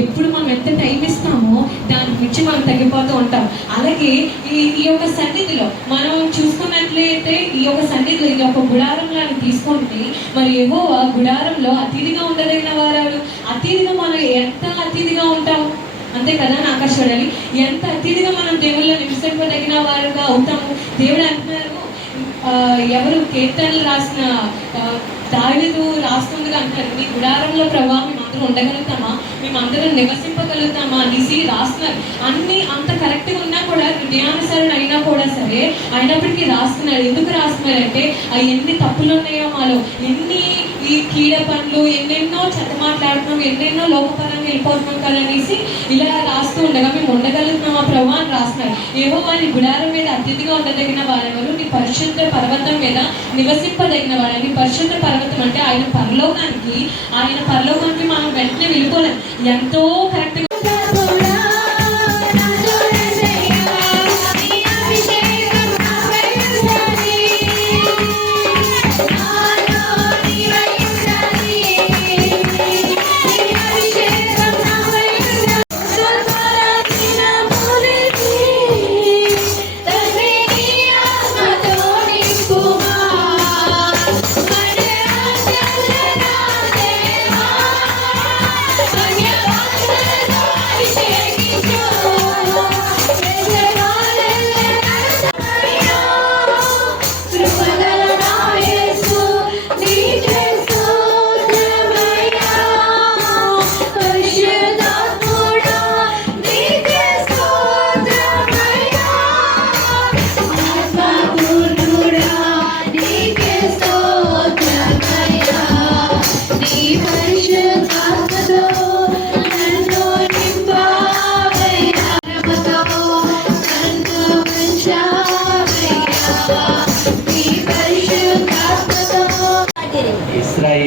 ఎప్పుడు మనం ఎంత టైం ఇస్తామో దాని గురించి మనం తగ్గిపోతూ ఉంటాం. అలాగే ఈ యొక్క సన్నిధిలో మనం చూసుకున్నట్లయితే ఈ యొక్క సన్నిధిలో ఇది ఒక గుడారంలో తీసుకుంటే మరి యెహోవా గుడారంలో అతిథిగా ఉండదగిన వారు. అతిథిగా మనం ఎంత అతిథిగా ఉంటాం అంతే కదా. ఆకర్షణని ఎంత అతిథిగా మనం దేవుళ్ళో నివసింపదగిన వారుగా అవుతాము. దేవుడు అంటున్నారు, ఎవరు కీర్తనలు రాసిన దావీదు రాస్తుంది అంటారు, నీ గుడారంలో ప్రభావ మేమందరం ఉండగలుగుతామా, మేమందరం నివసింపగలుగుతామా అనేసి రాస్తున్నారు. అన్ని అంత కరెక్ట్గా ఉన్నా కూడా హృదయానుసరణ అయినా కూడా సరే అయినప్పటికీ రాస్తున్నారు. ఎందుకు రాస్తున్నారంటే అవి ఎన్ని తప్పులు ఉన్నాయో మాలో, ఎన్ని ఈ కీడ పనులు, ఎన్నెన్నో చెత్త మాట్లాడుతున్నాం, ఎన్నెన్నో లోకపరంగా వెళ్ళిపోతున్నాం కదా అనేసి ఇలా రాస్తూ ఉండగా మేము ఉండగలుగుతున్నామా ప్రభు అని రాస్తున్నారు. ఏవో వారి గుడారం మీద అతిథిగా ఉండదగిన వారెవరు, నీ పరిశుద్ధ పర్వతం మీద నివసింపదగిన వారు. నీ పరిశుద్ధ పర్వతం అంటే ఆయన పరలోకానికి మనం వెంటనే వెళ్ళిపోలేం. ఎంతో కరెక్ట్గా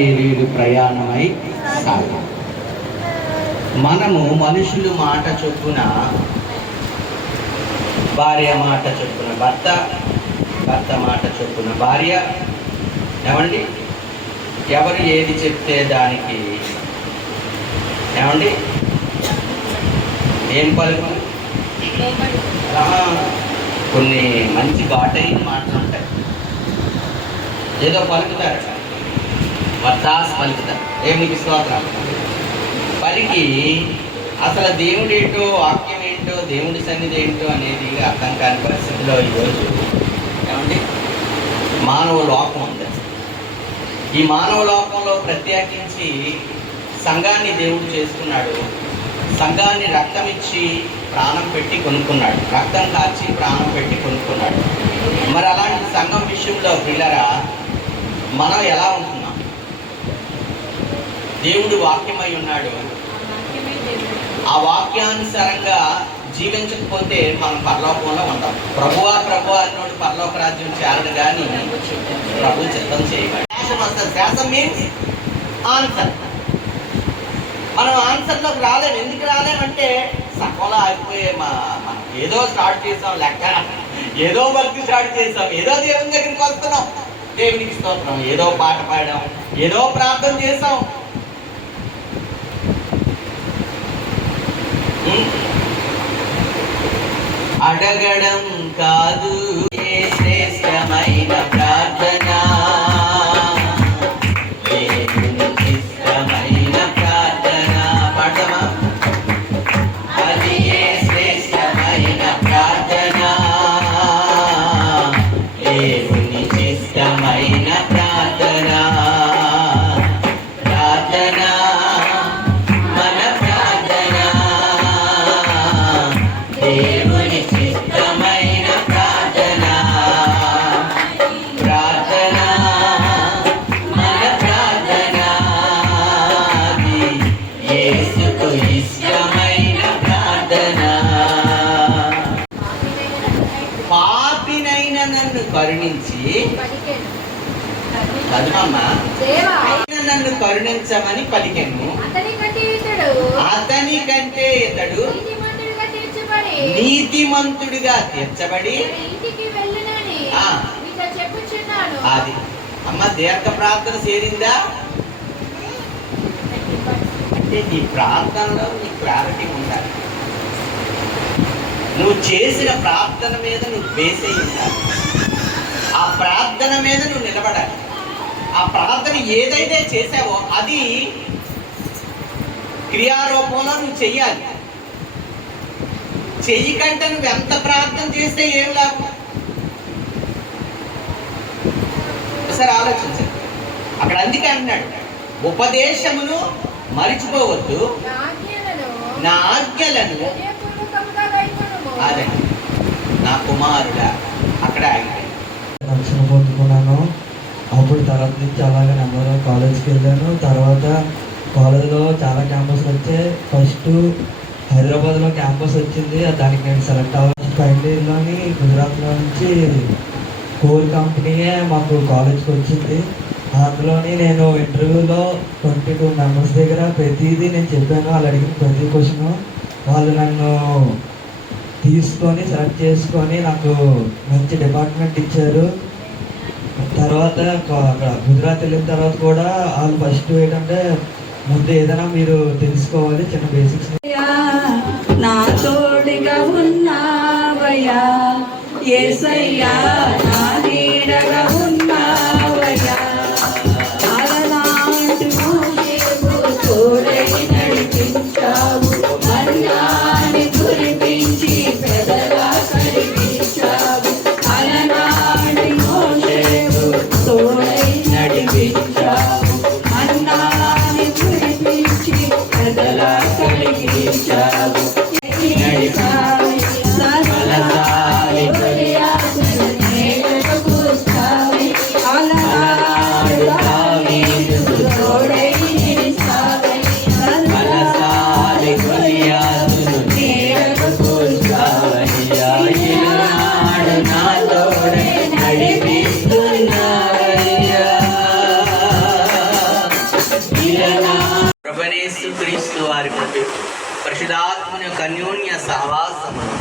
శరీరు ప్రయాణమై సాగు. మనము మనుషులు మాట చొప్పున, భార్య మాట చొప్పున భర్త, భర్త మాట చొప్పున భార్య, ఏమండి ఎవరు ఏది చెప్తే దానికి ఏమండి ఏం పలుకు. కొన్ని మంచి ఘాటైన మాటలు ఉంటాయి, ఏదో పలుకుతారట, వత్తాస్ పలుకుతారు. దేవునికి స్తోత్రం. పలికి అసలు దేవుడు ఏంటో, వాక్యం ఏంటో, దేవుడి సన్నిధి ఏంటో అనేది అర్థం కాని పరిస్థితిలో ఈరోజు ఏమండి మానవ లోకం ఉంది. ఈ మానవ లోకంలో ప్రత్యేకించి సంఘాన్ని దేవుడు చేసుకున్నాడు. సంఘాన్ని రక్తం ఇచ్చి ప్రాణం పెట్టి కొనుక్కున్నాడు, రక్తం కాచి ప్రాణం పెట్టి కొనుక్కున్నాడు. మరి అలాంటి సంఘం విషయంలో పిల్లరా మనం ఎలా ఉంటున్నాం? దేవుడు వాక్యమై ఉన్నాడు, ఆ వాక్యానుసారంగా జీవించకపోతే మనం పరలోకంలో ఉంటాం. ప్రభువా ప్రభువా అన్నోడు పరలోక రాజ్యం చేరడు కానీ ప్రభు చిత్తం చేయబడి. శాసం మీన్స్ ఆన్సర్. మనం ఆన్సర్లోకి రాలేము. ఎందుకు రాలేమంటే సగంలో ఆగిపోయే ఏదో స్టార్ట్ చేసాం, లెక్క ఏదో భక్తి స్టార్ట్ చేసాం, ఏదో దేవుని దగ్గరికి వస్తున్నాం, దేవునికి స్తోత్రం, ఏదో పాట పాడాం, ఏదో ప్రార్థన చేసాం. అడగడం కాదు ఏ శ్రేష్టమైన ప్రార్థన, ఇష్టమైన ప్రార్థన. పాడమా? అది ఏ శ్రేష్టమైన ప్రార్థన, దేవుని ఇష్టమైన ప్రార్థన. ప్రార్థన మన ప్రార్థన, దేవుని చిత్తమైన ప్రార్థన. ప్రార్థన మన ప్రార్థన, యేసుకు ఇష్టమైన ప్రార్థన. పాపినైన నన్ను కరుణించి, చదువమ్మా, నన్ను కరుణించమని పలికెను, అతని కంటే ఇతడు నీతిమంతుడిగా తీర్చబడి. అది అమ్మ దీర్ఘ ప్రార్థన చేరిందా అంటే నీ ప్రార్థనలో నీ క్లారిటీ ఉండాలి. నువ్వు చేసిన ప్రార్థన మీద నువ్వు బేస్ అయి ఉండాలి. ఆ ప్రార్థన మీద నువ్వు నిలబడాలి. ఆ ప్రార్థన ఏదైతే చేసావో అది క్రియారూపంలో నువ్వు చెయ్యాలి. చెయ్యకంటే నువ్వు ఎంత ప్రార్థన చేస్తే ఏం లాభం? ఒకసారి ఆలోచించండి. అక్కడ అందుకే అంటున్నాడు, ఉపదేశమును మరిచిపోవద్దు, నా ఆజ్ఞలను. అదే నా కుమారుడా, అక్కడ రక్షణ పొందుకున్నాను. అప్పుడు తర్వాత నుంచి అలాగే నెమ్మదిగా కాలేజ్కి వెళ్ళాను. తర్వాత కాలేజ్లో చాలా క్యాంపస్లు వచ్చాయి. ఫస్ట్ హైదరాబాద్లో క్యాంపస్ వచ్చింది, దానికి నేను సెలెక్ట్ అవ్వాలి. ఫైనల్ ఇయర్లోని గుజరాత్లో నుంచి కోర్ కంపెనీయే మాకు కాలేజ్కి వచ్చింది. అందులోని నేను ఇంటర్వ్యూలో 22 మెంబర్స్ దగ్గర ప్రతిదీ నేను చెప్పాను. వాళ్ళు అడిగిన ప్రతి క్వశ్చన్ వాళ్ళు నన్ను తీసుకొని సెలెక్ట్ చేసుకొని నాకు మంచి డిపార్ట్మెంట్ ఇచ్చారు. తర్వాత అక్కడ గుజరాత్ వెళ్ళిన తర్వాత కూడా వాళ్ళు ఫస్ట్ ఏంటంటే ముందు ఏదైనా మీరు తెలుసుకోవాలి చిన్న బేసిక్స్. నా తోడుగా ఉన్నావయ్యా యేసయ్యా, నా నీడగా ఉన్నావయ్యా. అలనాటి మోషేకు తోడై నడిపించావు, మన్నాని కురిపించి పెదగా కరిగించావు. అలనాటి మోషేకు తోడై నడిపించావు, మన్నాని కురిపించి పెదగా కలిగించావు. నడిపించావు ప్రభువైన క్రీస్తు వారి కృప పరిశుద్ధాత్మని యొక్క అన్యోన్య సహవాసమును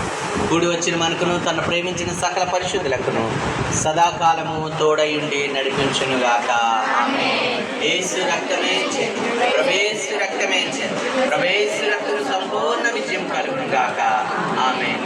కూడి వచ్చిన మనకును తను ప్రేమించిన సకల పరిశుద్ధులకును సదాకాలము తోడయుండి నడిపించునుగాక. యేసు రక్తమే ప్రభేసు రక్తమే ప్రభేసు రక్తం సంపూర్ణ విజయం కలుగునుగాక. ఆమేన్.